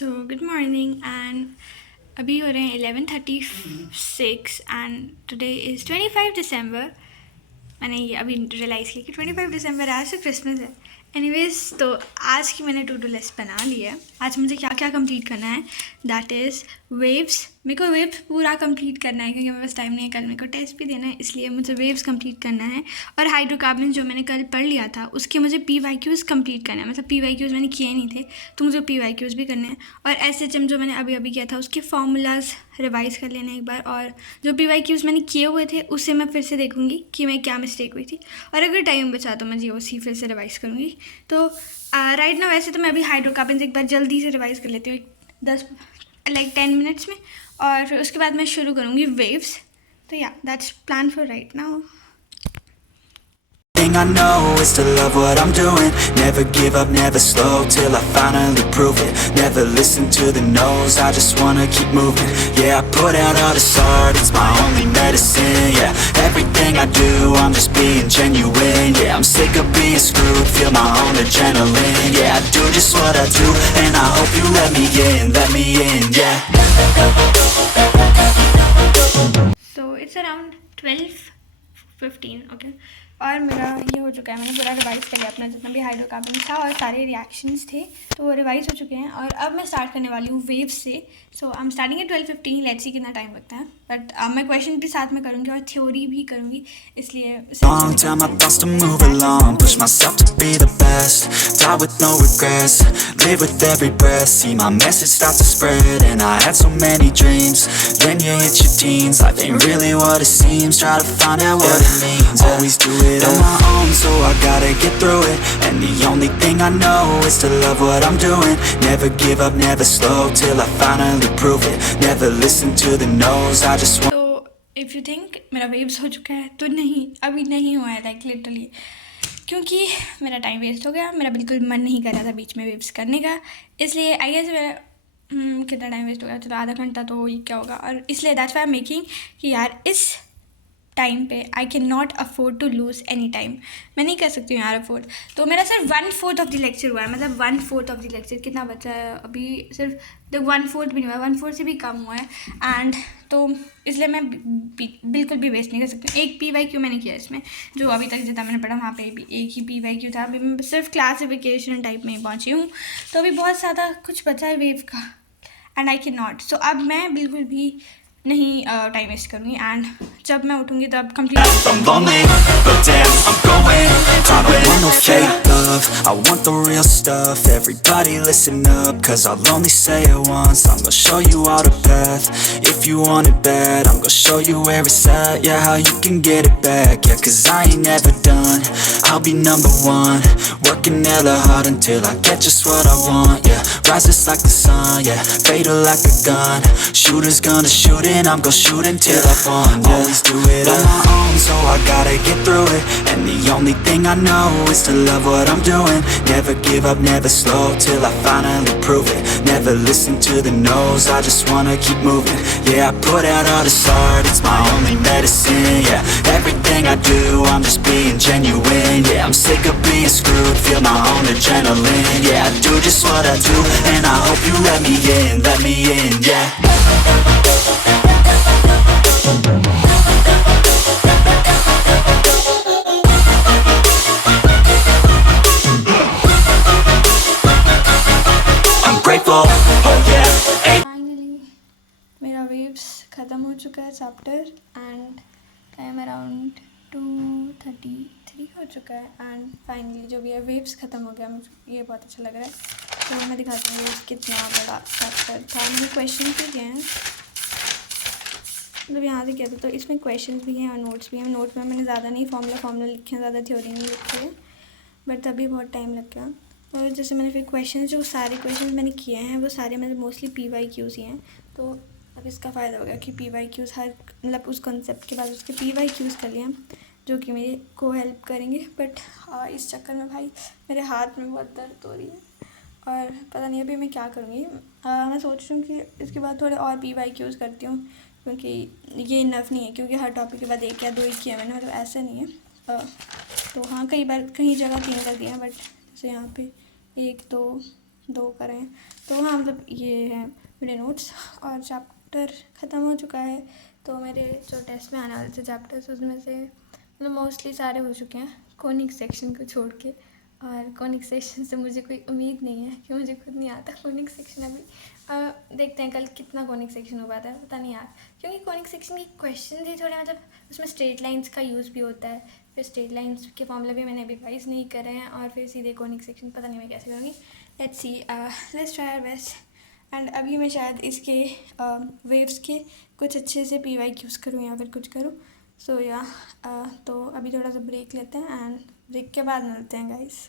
So good morning and अभी हो रहे हैं 11:36 एंड टुडे इज़ 25 दिसंबर। मैंने ये अभी रियलाइज़ किया कि 25 दिसंबर आज तो क्रिसमस है। एनीवेज, तो आज की मैंने टू डू लिस्ट बना ली है। आज मुझे क्या क्या कंप्लीट करना है, दैट इज़ वेव्स। मेरे को वेव्स पूरा कंप्लीट करना है क्योंकि मेरे पास टाइम नहीं है, कल मेरे को टेस्ट भी देना है, इसलिए मुझे वेव्स कंप्लीट करना है। और हाइड्रोकार्बन जो मैंने कल पढ़ लिया था उसके मुझे PYQs कंप्लीट करना है। मतलब PYQs मैंने किए नहीं थे तो मुझे PYQs भी करने हैं। और SHM जो मैंने अभी अभी किया था उसके फॉर्मूलाज रिवाइज़ कर लेना एक बार। और जो PYQs मैंने किए हुए थे उससे मैं फिर से देखूँगी कि मैं क्या मिस्टेक हुई थी, और अगर टाइम बचा तो मैं GOC फिर से रिवाइज़ करूँगी। तो राइट ना, वैसे तो मैं अभी हाइड्रोकार्बन एक बार जल्दी से रिवाइज़ कर लेती हूँ 10 मिनट्स में, और फिर उसके बाद मैं शुरू करूँगी वेव्स। तो या that's plan for right now. Thing I know is to love what I'm doing. Never give up, never slow till I finally prove it. Never listen to the no's, I just wanna keep moving. Yeah, I put out all this art, it's my only medicine. Yeah, everything I do, I'm just being genuine. Yeah, I'm sick of being screwed, feel my own adrenaline. Yeah, I do just what I do, and I hope you let me in, yeah. So it's around 12:15, okay. और मेरा ये हो चुका है, मैंने पूरा revise कर लिया अपना जितना भी हाइड्रोकार्बन था और सारे रिएक्शंस थे, तो वो रिवाइज़ हो चुके हैं। और अब मैं स्टार्ट करने वाली हूँ वेव्स से। So I am starting at 12:15, let's see कितना टाइम लगता है। बट मैं क्वेश्चन भी साथ में करूँगी और थ्योरी भी करूँगी, इसलिए Tell my thoughts to move along, push myself to be the best, die with no regrets, live with every breath, see my message start to spread, and I had so many dreams, then you hit your teens, life ain't really what it seems, try to find out what it means, always do it on my own, so I gotta get through it, and the only thing I know is to love what I'm doing, never give up, never slow, till I finally prove it, never listen to the no's, I just want if you think मेरा waves हो चुका है तो नहीं, अभी नहीं हुआ है, लाइक लिटरली, क्योंकि मेरा टाइम वेस्ट हो गया। मेरा बिल्कुल मन नहीं कर रहा था बीच में वेव्स करने का, इसलिए आई गेस मेरा कितना टाइम वेस्ट हो गया, चलो आधा घंटा तो ये क्या होगा। और इसलिए that's why I am making कि यार इस टाइम पे I can not afford to lose any time. मैं नहीं कर सकती हूँ यार अफोर्ड। तो मेरा सिर्फ 1/4 ऑफ द लेक्चर हुआ है, मतलब 1/4 ऑफ द लेक्चर कितना बचा है अभी, सिर्फ 1/4 भी नहीं हुआ है, 1/4 से भी कम हुआ है। एंड तो इसलिए मैं बिल्कुल भी वेस्ट नहीं कर सकती हूँ। एक PYQ मैंने किया इसमें, जो अभी तक जितना मैंने पढ़ा वहाँ पे भी एक ही PYQ था। अभी मैं सिर्फ क्लासिफिकेशन टाइप में ही पहुँची हूँ, तो अभी बहुत ज़्यादा कुछ बचा है वेव का, एंड आई कैन नॉट। सो अब मैं बिल्कुल भी नहीं टाइम वेस्ट करूँगी, एंड जब मैं उठूँगी तब complete. I'm lonely, but damn, I'm going. I don't want no fake love, I want the real stuff. Everybody listen up, cause I'll only say it once. I'm gonna show you all the path. If you want it bad, I'm gonna show you where it's at. Yeah, how you can get it back. Yeah, cause I ain't never done, I'll be number one. Working hella hard until I get just what I want. Yeah, rises like the sun, yeah, fatal like a gun. Shooters gonna shoot and I'm gonna shoot until I won. Yeah, always do it on my own, so I gotta get through it. And the only thing I know is to love what I'm doing. Never give up, never slow, till I finally prove it. Never listen to the no's, I just wanna keep moving. Yeah, I put out all this art, it's my only medicine. Yeah, everything I do, I'm just being genuine. Yeah, I'm sick of being screwed, feel my own adrenaline. Yeah, I do just what I do, and I hope you let me in, yeah. Finally मेरा waves ख़त्म हो चुका है chapter, and time around 2:33 हो चुका है। And finally जो भी है वेव्स ख़त्म हो गया, मुझे ये बहुत अच्छा लग रहा है। तो मैं दिखाती हूँ कितना बड़ा चैप्टर था। मैंने क्वेश्चन भी किए हैं, मतलब यहाँ से किया था, तो इसमें क्वेश्चन भी हैं और नोट्स भी हैं। नोट्स में मैंने ज़्यादा नहीं फॉर्मूला लिखे हैं, ज़्यादा थ्योरी नहीं लिखी है, बट तभी बहुत टाइम लग गया। और जैसे मैंने फिर क्वेश्चन, जो सारे क्वेश्चन मैंने किए हैं वो सारे मतलब मोस्टली PYQs ही हैं। तो अब इसका फ़ायदा हो गया कि PYQs हर मतलब उस कॉन्सेप्ट के बाद उसके PYQs कर लिए, जो कि मेरे को हेल्प करेंगे। बट इस चक्कर में भाई मेरे हाथ में बहुत दर्द हो रही है, और पता नहीं अभी मैं क्या करूँगी। मैं सोच रही हूँ कि इसके बाद थोड़े और PYQs करती हूँ, क्योंकि ये इनफ नहीं है, क्योंकि हर टॉपिक के बाद 1 या 2 ही किया मैंने, मतलब ऐसा नहीं है। तो हाँ, कई बार कहीं जगह 3 कर दिया, बट जैसे यहाँ पे 1 2 2 करें। तो हाँ मतलब ये है मेरे नोट्स और चैप्टर ख़त्म हो चुका है। तो मेरे जो टेस्ट में आने वाले थे चैप्टर्स उसमें से मतलब मोस्टली सारे हो चुके हैं कोनिक सेक्शन को छोड़ के। और कोनिक सेक्शन से मुझे कोई उम्मीद नहीं है कि मुझे खुद नहीं आता कोनिक सेक्शन अभी। देखते हैं कल कितना कोनिक सेक्शन हो पाता है, पता नहीं यार, क्योंकि कोनिक सेक्शन के क्वेश्चन ही थोड़े मतलब उसमें स्ट्रेट लाइंस का यूज़ भी होता है, फिर स्ट्रेट लाइंस के फॉर्मूला भी मैंने अभी रिवाइज नहीं करे हैं और फिर सीधे कोनिक सेक्शन पता नहीं मैं कैसे करूँगी। Let's see, let's try our best. And अभी मैं शायद इसके वेव्स के कुछ अच्छे से PYQs करूँ या फिर कुछ करूँ। सो या तो अभी थोड़ा सा ब्रेक लेते हैं एंड ब्रेक के बाद मिलते हैं गाइस।